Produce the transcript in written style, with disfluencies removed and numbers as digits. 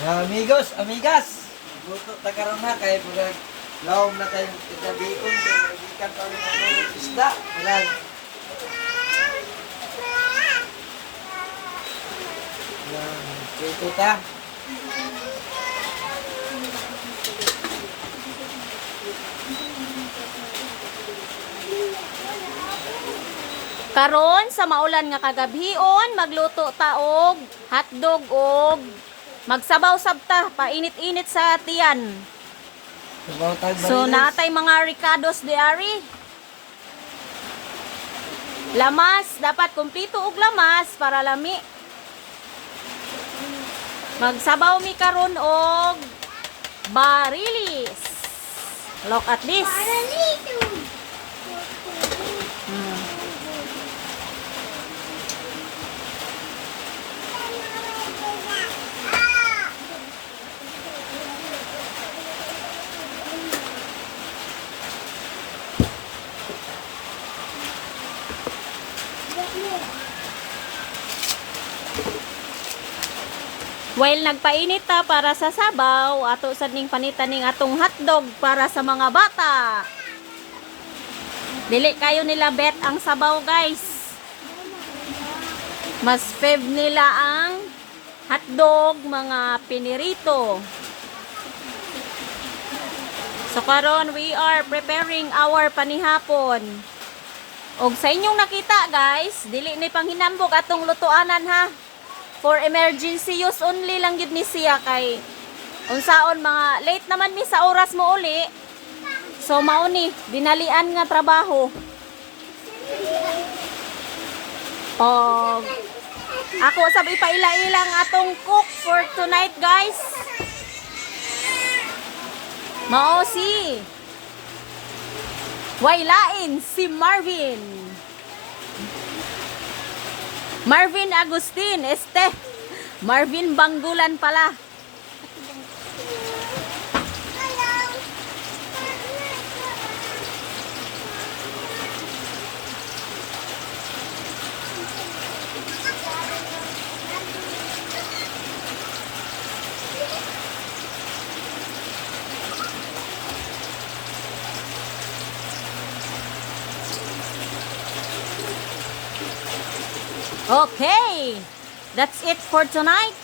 Amigos, amigas, buto ta karon na kay bulag lawom na tayong kitabion kay magikan pa rin ang isda. Bulag. Ito ta. Karon sa maulan nga kagabhion, magluto ta og hotdog og magsabaw sabta, painit-init sa tiyan. Sabaw tag So bariles. natay mga ricados de ari. Lamas, dapat kumpleto og lamas para lami. Magsabaw mi karon og barilis. Look at this. While nagpainit ta para sa sabaw, ato sad ning panitan ning atong hotdog para sa mga bata. Dili kayo nila bet ang sabaw, guys. Mas fave nila ang hotdog, mga pinirito. So karon we are preparing our panihapon. Og sa inyong nakita, guys, dili ni panghinambog atong lutuanan ha. For emergency use only lang yun ni siya kay unsaon mga late naman mi sa oras mo uli. So mauni, dinalian nga trabaho. Ako sab ipaila-ilang atong cook for tonight, guys. Mao si Wailain si Marvin Agustin, Marvin Banggulan pala. Okay, that's it for tonight.